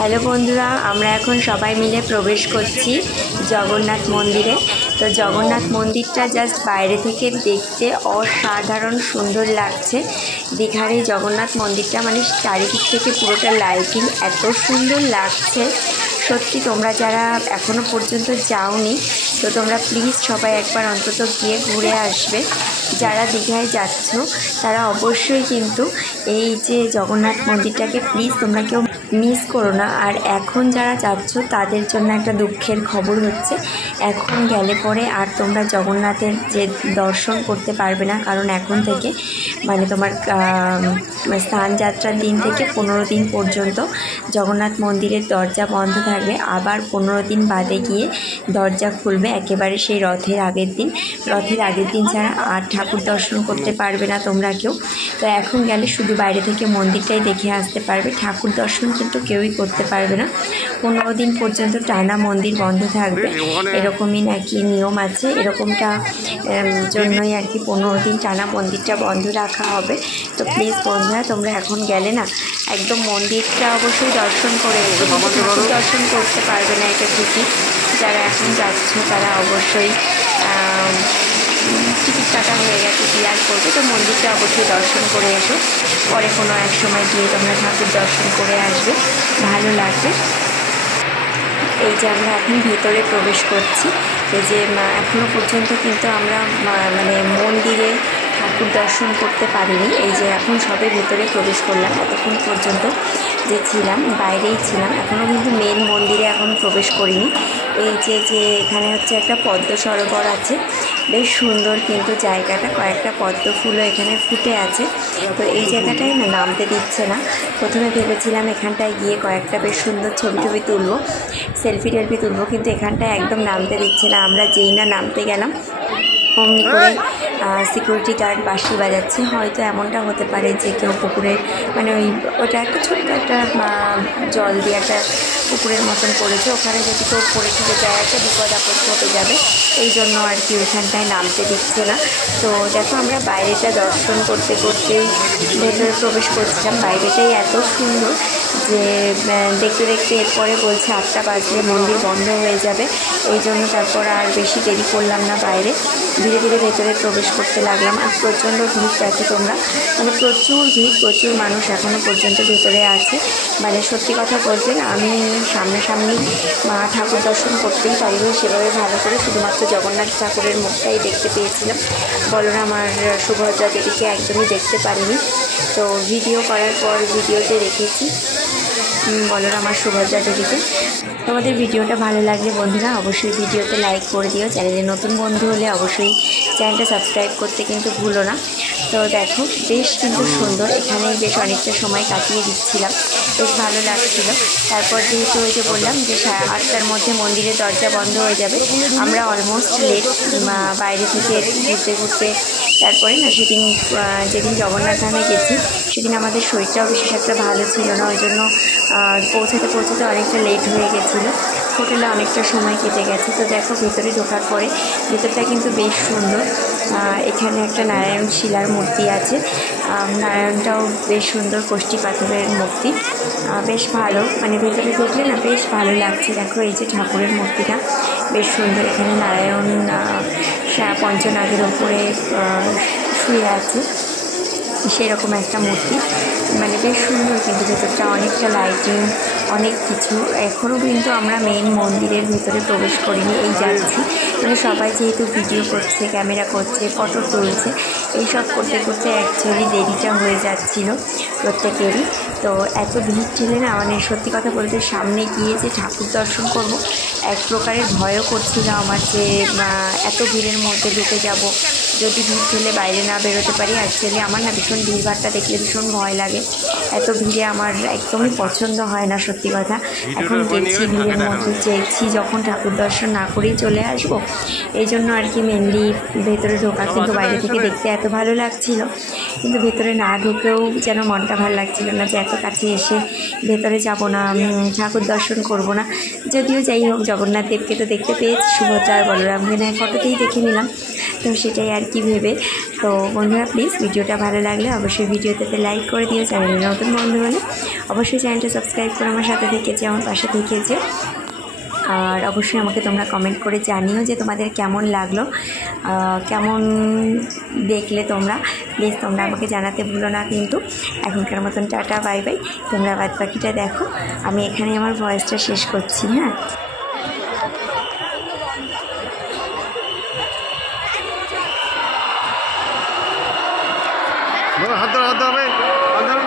Hello বন্ধুরা, আমরা এখন সবাই মিলে প্রবেশ করছি জগন্নাথ মন্দিরে। তো জগন্নাথ মন্দিরটা জাস্ট বাইরে থেকে দেখতে অসাধারণ সুন্দর লাগছে। দীঘার এই জগন্নাথ মন্দিরটা মানে চারিদিক থেকে পুরোটা লাইটিং এত সুন্দর লাগছে। সত্যি তোমরা যারা এখনও পর্যন্ত যাওনি তো তোমরা প্লিজ সবাই একবার অন্তত গিয়ে ঘুরে আসবে। যারা দীঘায় যাচ্ছ তারা অবশ্যই কিন্তু এই যে জগন্নাথ মন্দিরটাকে প্লিজ তোমরা কেউ মিস করো না। আর এখন যারা যাচ্ছ তাদের জন্য একটা দুঃখের খবর হচ্ছে, এখন গেলে পরে আর তোমরা জগন্নাথের যে দর্শন করতে পারবে না, কারণ এখন থেকে মানে তোমার স্নান যাত্রার দিন থেকে 15 দিন পর্যন্ত জগন্নাথ মন্দিরের দরজা বন্ধ থাকবে। আবার 15 দিন বাদে গিয়ে দরজা খুলবে, একেবারে সেই রথের আগের দিন। রথের আগের দিন ছাড়া আর ঠাকুর দর্শন করতে পারবে না তোমরা কেউ। তো এখন গেলে শুধু বাইরে থেকে মন্দিরটাই দেখে আসতে পারবে, ঠাকুর দর্শন কিন্তু কেউই করতে পারবে না। 15 দিন পর্যন্ত টানা মন্দির বন্ধ থাকবে, এরকমই নাকি নিয়ম আছে। এরকমটা জন্যই আর কি 15 দিন টানা মন্দিরটা বন্ধ রাখা হবে। তো প্লিজ বন্ধুরা, তোমরা এখন গেলে না একদম মন্দিরটা অবশ্যই দর্শন করে ঠাকুর দর্শন করতে পারবে না, এটা ঠিকই। যারা এখন যাচ্ছ তারা অবশ্যই টিকিট কাটা হয়ে গেছে, ক্লিয়ার করবে, তো মন্দিরটা অবশ্যই দর্শন করে এসো। পরে কোনো এক সময় গিয়ে তোমরা ঠাকুর দর্শন করে আসবে, ভালো লাগবে। এই যে আমরা এখন ভেতরে প্রবেশ করছি, এই যে এখনও পর্যন্ত কিন্তু আমরা মানে মন্দিরে ঠাকুর দর্শন করতে পারিনি। এই যে এখন সবে ভেতরে প্রবেশ করলাম, এতক্ষণ পর্যন্ত যে ছিলাম বাইরেই ছিলাম, এখনও কিন্তু মেন মন্দিরে এখন প্রবেশ করিনি। এই যে এখানে হচ্ছে একটা পদ্ম সরোবর আছে, বেশ সুন্দর কিন্তু জায়গাটা, কয়েকটা পদ্ম ফুলও এখানে ফুটে আছে। তো এই জায়গাটায় না নামতে দিচ্ছে না। প্রথমে ভেবেছিলাম এখানটায় গিয়ে কয়েকটা বেশ সুন্দর ছবি তুলবো, সেলফি তুলবো, কিন্তু এখানটায় একদম নামতে দিচ্ছে না। আমরা যেই না নামতে গেলাম অমনি করে সিকিউরিটি গার্ড বাঁশি বাজাচ্ছে। হয়তো এমনটা হতে পারে যে কেউ পুকুরে মানে ওটা একটা ছোট্ট একটা জল দিয়ে একটা পুকুরের মতন করেছে, ওখানে যদি কেউ পড়ে থেকে যায় একটা বিপদ আপদ ঘটে যাবে, এই জন্য আর কি ওইখানটায় নামতে দিচ্ছে না। তো দেখো আমরা বাইরেটা দর্শন করতে করতেই ভেতরে প্রবেশ করছিলাম। বাইরেটাই এত সুন্দর যে দেখতে দেখতে এরপরে বলছে 8টা বাজলে মন্দির বন্ধ হয়ে যাবে। এই জন্য তারপর আর বেশি দেরি করলাম না, বাইরে ধীরে ধীরে ভেতরে প্রবেশ করতে লাগলাম। আর প্রচণ্ড ভিড় দেখো তোমরা, মানে প্রচুর ভিড়, প্রচুর মানুষ এখনও পর্যন্ত ভেতরে আছে। মানে সত্যি কথা বলতে আমি সামনাসামনি মা ঠাকুর দর্শন করতেই পারিনি সেভাবে ভালো করে, শুধুমাত্র জগন্নাথ ঠাকুরের মুখটাই দেখতে পেয়েছিলাম। বলরাম আর সুভদ্রা দেবীকে একদমই দেখতে পারিনি। তো ভিডিও করার পর ভিডিওতে রেখেছি বলরাম আর সুভদ্রা দেবীকে। তোমাদের ভিডিওটা ভালো লাগলে বন্ধুরা অবশ্যই ভিডিওতে লাইক করে দিও। চ্যানেলে নতুন বন্ধু হলে অবশ্যই চ্যানেলটা সাবস্ক্রাইব করতে কিন্তু ভুলো না। তো দেখো বেশ কিন্তু সুন্দর, এখানেই বেশ অনেকটা সময় কাটিয়ে দিচ্ছিলাম, বেশ ভালো লাগছিলো। তারপর যেহেতু ওই যে বললাম যে 8টার মধ্যে মন্দিরের দরজা বন্ধ হয়ে যাবে, আমরা অলমোস্ট লেট বাইরে থেকে ঘুরতে তারপরে না যেদিন জগন্নাথ ধামে গেছি সেদিন আমাদের শরীরটাও বিশেষ একটা ভালো ছিল না, ওই জন্য পৌঁছাতে অনেকটা লেট হয়ে গেছিলো, হোটেলে অনেকটা সময় কেটে গেছে। তো দেখো ভেতরে ঢোকার পরে ভেতরটা কিন্তু বেশ সুন্দর। এখানে একটা নারায়ণ শিলার মূর্তি আছে, নারায়ণটাও বেশ সুন্দর, কোষ্ঠী পাথরের মূর্তি, বেশ ভালো, মানে ভেতরে দেখলে না বেশ ভালো লাগছে। দেখো এই যে ঠাকুরের মূর্তিটা বেশ সুন্দর, এখানে নারায়ণ পঞ্চনাগের ওপরে শুয়ে আছে, সেরকম একটা মূর্তি, মানে বেশ সুন্দর। কিন্তু ভেতরটা অনেকটা লাইটিং, অনেক কিছু। এখনও কিন্তু আমরা মেইন মন্দিরের ভিতরে প্রবেশ করিনি, এই যাচ্ছি। মানে সবাই যেহেতু ভিডিও করছে, ক্যামেরা করছে, ফটো তুলছে, এইসব করতে করতে অ্যাকচুয়ালি দেরিটা হয়ে যাচ্ছিলো প্রত্যেকেরই। তো এত ভিড় ঠেলে না, মানে সত্যি কথা বলতে সামনে গিয়ে যে ঠাকুর দর্শন করব এক প্রকারের ভয়ও করছিল আমার, যে এত ভিড়ের মধ্যে ঢুকে যাব, যদি ভিড় ঠেলে বাইরে না বেরোতে পারি। অ্যাকচুয়ালি আমার না ভীষণ ভিড়ভাড়টা দেখলে ভীষণ ভয় লাগে, এত ভিড়ে আমার একদমই পছন্দ হয় না সত্যি কথা। এখন গেছি ভিড়ের মধ্যে, চেয়েছি যখন ঠাকুর দর্শন না করেই চলে আসবো, এই জন্য আর কি মেনলি ভেতরে ঢোকা। কিন্তু বাইরে থেকে দেখতে এত ভালো লাগছিল, কিন্তু ভেতরে না ঢুকেও যেন মনটা ভালো লাগছিল না যে এত কাছে এসে ভেতরে যাব না, ঠাকুর দর্শন করব না। যদিও যাই হোক জগন্নাথ দেবকে তো দেখতে পেয়েছি, সুভদ্রা আর বলরামকে ফটোতেই দেখে নিলাম। তো সেটাই আর কি ভেবে। তো বন্ধুরা প্লিজ ভিডিওটা ভালো লাগলে অবশ্যই ভিডিওটাতে লাইক করে দিও। চ্যানেলে নতুন বন্ধু হলে অবশ্যই চ্যানেলটা সাবস্ক্রাইব করে আমার সাথে থেকেছে, আমার পাশে থেকেছে। আর অবশ্যই আমাকে তোমরা কমেন্ট করে জানিও যে তোমাদের কেমন লাগলো, কেমন দেখলে তোমরা। প্লিজ তোমরা আমাকে জানাতে ভুলো না কিন্তু। এখনকার মতন টাটা বাই বাই, তোমরা বাদ বাকিটা দেখো। আমি এখানে আমার ভয়েসটা শেষ করছি। হ্যাঁ, হাত ধরো, হাত ধরো, হাত ধরো।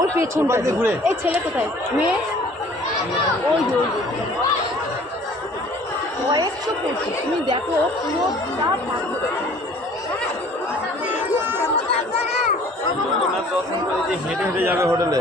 ওর পেছনটা এই ছেলে কোথায় মেয়ে ওই কয়েকশো পেয়েছি তুমি দেখো পুরো দর্শন করে যে হেঁটে হেঁটে যাবে হোটেলে।